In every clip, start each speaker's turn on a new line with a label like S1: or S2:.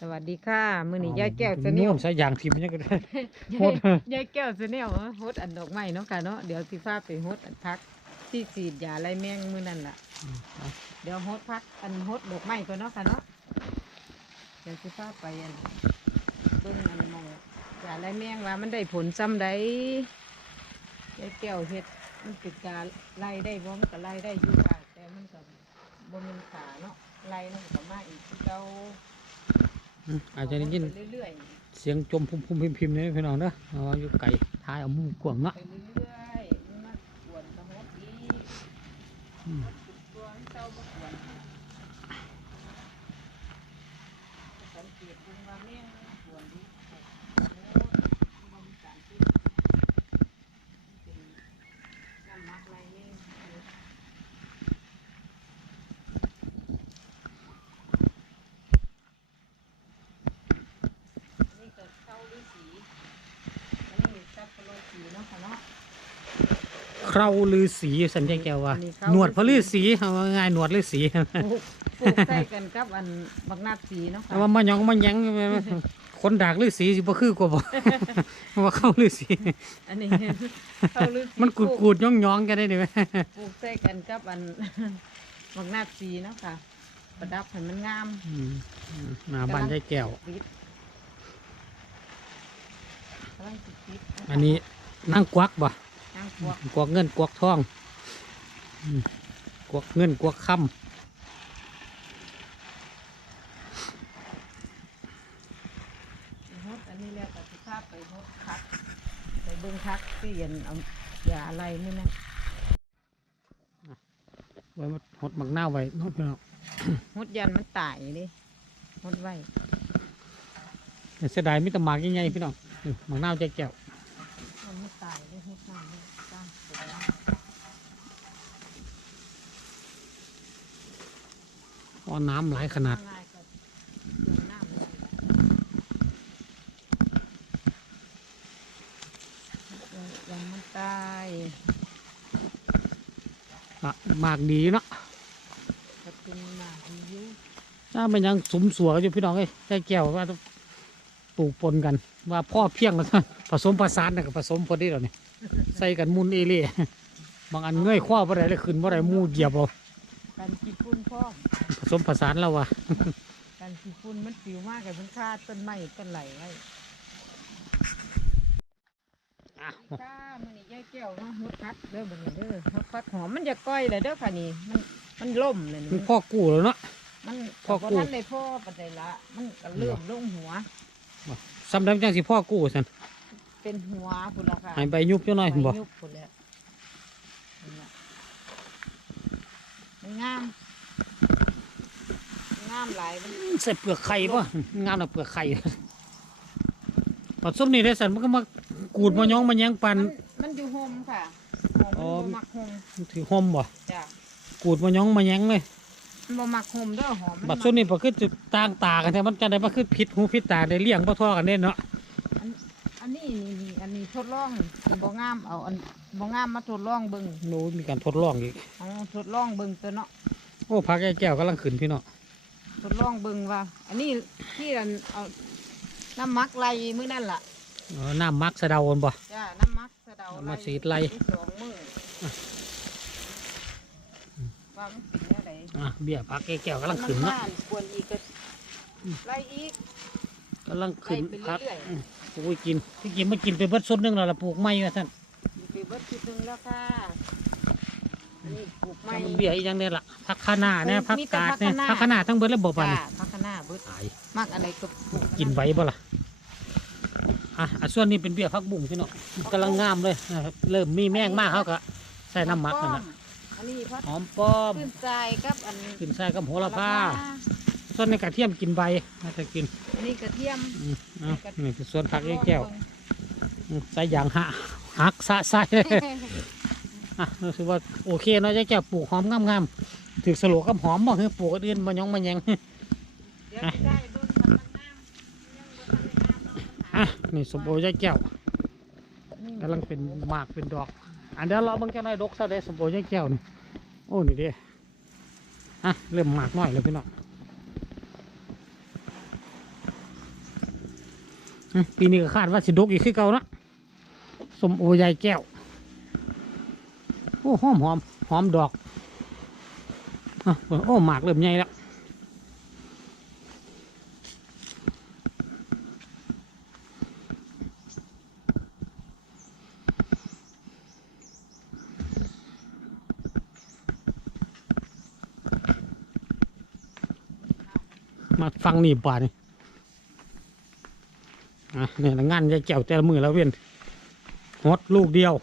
S1: สวัสดีค่ะ มื้อนี้ยายแก้วจะเนี่
S2: โน่
S1: ย
S2: นสายยางพิมพ์ยังก็ได้ โหด
S1: ยายแก้วจะเนี่ยฮดอันดอกไม้เนาะค่ะเนาะเดี๋ยวสิพาไปฮดอันพักที่ฉีดยาไรแมงมื้อนั่นล่ะ เดี๋ยวฮดพักอันฮดดอกไม้ก่อนเนาะค่ะเนาะเดี๋ยวสิพาไปอันเบิ่งอันหมองยาไรแมงว่ามันได้ผลซ้ำใดยายแก้วเฮ็ดมันเป็นการไล่ได้บ่มันก็ไล่ได้อยู่ค่ะแต่มันก็บ่แม่นขาเนาะไล่มันก็มาอีกคือเก่า
S2: อาจจะได้ยิน
S1: เรื่อย
S2: เสียงจมพุ่มพุ่มพิมพิมพ์นี่พี่น้องเด้อเอาอยู่ไก่ท้ายเอามุมกวางเนาะ
S1: ไปเรื่อยๆมันมาปวนสะฮดอีก
S2: อืม
S1: ตัวมันเศร้าบ่ปวนสังเกตดูว่าแม่งมันปวนดิโอ้ยมันมีการที่เป็นน้ำมักไรแม่งนี่ก็เข้าฤาษีอันนี้ สับปะรดสีเนาะค่ะเนาะ
S2: เคราลือสีสัญญาแก้วว่า
S1: อันนี้เครา
S2: หนวดพระลือสีเอาง่ายๆหนวดลือสี
S1: ปลูกปลูกใส่กันกับอันบักนาดสีเนาะ
S2: แต่
S1: ค่ะ
S2: ว่ามันหยองมันหยังคนดากลือสีสิบ่คือกว่าบ่ ว่าเข้าลือสี
S1: อันนี้เข้าฤาษี
S2: มันกูด
S1: ป
S2: กู
S1: ลู
S2: ดย่องย่องๆกันได้ดิไหม
S1: ปลูกใส่กันกับอัน บักนาดสีเนาะค่ะ ประดับให้มันงาม
S2: อืมอืมหน้าบ้านยายแก้ว
S1: ปิด กำลังสิปิดะคะ
S2: อันนี้นั่งกวักบ่
S1: นางพวก
S2: กวักเงินกวักทองอืมกวักเงินกวักค่
S1: ฮดอันนี้แล้วก็สิพาไปฮดคักไปเบิ่งคักที่เห็นเอายาอะไรนี่นะำ
S2: ไว้มาหดหมักหน้าไว้เนาะพี่น้อง
S1: ฮดยันมันตายดิฮดไว้
S2: แต่เสียดายมิตรหมากใหญ่ๆพี่น้องนี่ หมักหน้าใจแก้ว
S1: มันไม่ตายดิฮดน้ำนี่จ้างเสร็จแล้ว
S2: อ๋อน้ำหลายขนาด
S1: ง่ายก็เดินน้ำเลยยังมันตาย
S2: อะหมากดีเนาะ
S1: ก็เป็นหมาดีอยู่
S2: ถ้ามันยังสมสัวอยู่พี่น้องเอ้ยใจแก้วว่าต้อง ปลูกปนกัน ว่าพ่อเพียงกันผสมผสานนะกับผสมพอดีแล้วนี่ใส่กันมุนเอเล่บางอันเงยข้อบ่ได้เลยขึ้นบ่ได้หมูเหยียบเอา
S1: การขี้ฝุ่นพ่อม
S2: ผสมผสานแล้วว่ะ
S1: การขี้ฝุ่นมันปิวมากกับมันฆ่าต้นไม้ต้นไหลไว้
S2: อะ
S1: ถ้ามันนี่ยายแก้วเนาะฮดพัดเด้อบัดนี้เด้อฮดพัดหอมมันจะก้อยเลยเด้อค่ะนี่มันมันล่มเลย
S2: มัน
S1: นี่
S2: พ่อกู้แล้วเนาะ
S1: มัน
S2: พ่อ
S1: ก็
S2: กู้
S1: ท่านได้พ่อปัจจัยละมันก็เลื่อมลงหัว
S2: สำหรับจังสิพ่อกู้สัน
S1: เป็นหัวพุ่นละค่ะ
S2: ให้ใบยุบจังหน่อย
S1: ใบ
S2: บ่
S1: ยุบพุ่นแล้วนี่ล่ะมันงามงามหลายมัน
S2: ใส่เปลือกไข่ป่ะงามนะเปลือกไข่ผสมนี่ได้สันมันก็มากูดมาย้องมาแยงปัน
S1: มันมันอยู่โฮมค่ะโฮม
S2: อ๋อ
S1: มันบ่มักโฮม
S2: ถือหอมบ่
S1: จ้ะ
S2: กูดมาย้องมาแยงเลย
S1: มัน บ่มักโฮมเด้อหอมมัน
S2: บัด
S1: มัก
S2: ซุนี่บ่คือจะต่างตากันแต่มันจะได้มาคือผิดหูผิดตาได้เลี้ยงบ่ทั่วกันเด้เนาะ
S1: อันอันนี้นี่นี่อันนี้ทดลองอันบ่งามเอาอันบ่งามมาทดลองเบิ่ง
S2: โน้มีการทดลองอีก
S1: เอาทดลองเบิ่งตัวเนาะ
S2: โอ้พักแก้วกำลังขึ้นพี่เนาะ
S1: ทดลองเบิ่งว่า อันนี้ที่อันเอาน้ำมักไล่มื้อนั่นล่ะ
S2: เออน้ำมักสะเดากันบ่
S1: จ้าน้ำมักสะเดา
S2: เอามาสีดไล่
S1: สองมื้อว่ามันเป็น แนวใด
S2: อะเบี้ยพักแก้วกำลังขึ้นเนาะ
S1: มัควรอีกก็ไล่อีก
S2: กำลังขึ้น
S1: ไล่ไป
S2: พัก
S1: เรื่อย
S2: อืมโอ้ยกินที่กินมากินไปเบิดสดหนึงแล้วล่ะปลูกไม้ว่าท่าน
S1: ๆอยู่ไปเบิดชุดหนึงแล้วค่ะอันนี้ปลูกไม้
S2: ถ้ามันเบี้ยอีกอย่างเนี้ละพักคะน้าเนี่ย
S1: มี
S2: พัก
S1: แต่
S2: กาด
S1: ผัก
S2: เนี่ย
S1: คะน้า
S2: พักคะน้าทั้งเบิดแล้วบ่ปาน
S1: จ้า
S2: นี่
S1: พักคะน้าเบิด
S2: ตาย
S1: มักอะไรก็ปลูก
S2: กินไหวบ่ล่ะอะอะส่วนนี้เป็นเบี้ยพักบุ้งพี่เนาะกำลังงามเลยนะครับเริ่มมีแมงมากเขาก็ใส่น้ำหมักนั่นน่ะ
S1: อันนี้พัก
S2: หอมป้อม
S1: ขึ้นใจกับอัน
S2: ขึ้นใส่กับโหระพาส่วนในกระเทียมกินใบน่าจะกิน
S1: อันนี้กระเทียม
S2: อืมเอานี่คือส่วนผักแก้วอืมใส่ยางหะหักสะใส่อะรู้สึกว่าโอเคเนาะยายแก้วปลูกหอมงามๆถือสโลกับหอมบ่คือปลูกอันอื่นบ่ยองบ่แยง
S1: เดี๋ยวสิได้เบิ่งคันมันงามยังบ่ทันได้งามเนาะมันหา
S2: อะนี่สมโอยายแก้วกำลังเป็นหมากเป็นดอก อันเดี๋ยวเราเบิ่งจังไดดกซะเด้สมโอยายแก้วนี่โอ้นี่ด้อะเริ่มหมากน้อยแล้วพี่น้องปีนี้ก็คาดว่าสิดกอีกคือเก่านะสมโอใหญ่แก้ว โอ้หอมหอมหอมดอกอโอ้หมากเริ่มใหญ่แล้ว มาฟังนี่ป่านี่อะเนี่ยงานยายแก้วแต่ละมือแล้วเว้นฮดลูกเดียว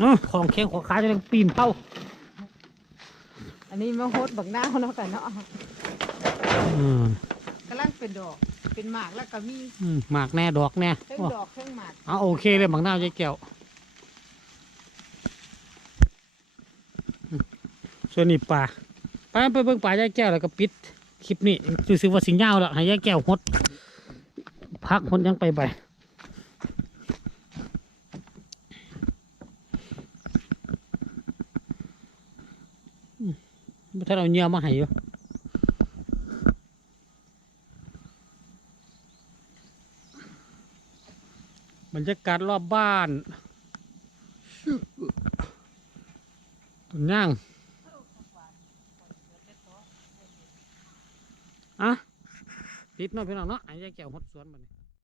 S2: ออของแข็งของขาจะเป็นปีนเป้า
S1: อันนี้มาโฮดบักหน้าวเนาะค่ะเนาะ
S2: อืม
S1: กำลังเป็นดอก เป็นหมากแล้วก็มี
S2: อืมหมากแน่ดอกแน่
S1: เทั้ง
S2: โอ้
S1: ดอกเทั้งหมาก
S2: เอาโอเคเลยหมักหน้าวใจแก้วอืม ส่วนนี้ป่าไปไปเบิ่งป่าแยายแก้วแล้วก็ปิดคลิปนี้รู้สึกว่าสิงยาแล้วห้ยายกแก้วหดพักหดยังไปไปถ้าเราเนื้อมาให้อยู่บรรยากาศรอบบ้านตุนย่าง อะปิดเนาะพี่น้องเนาะไอ้ยายแก้วหดสวนมานี่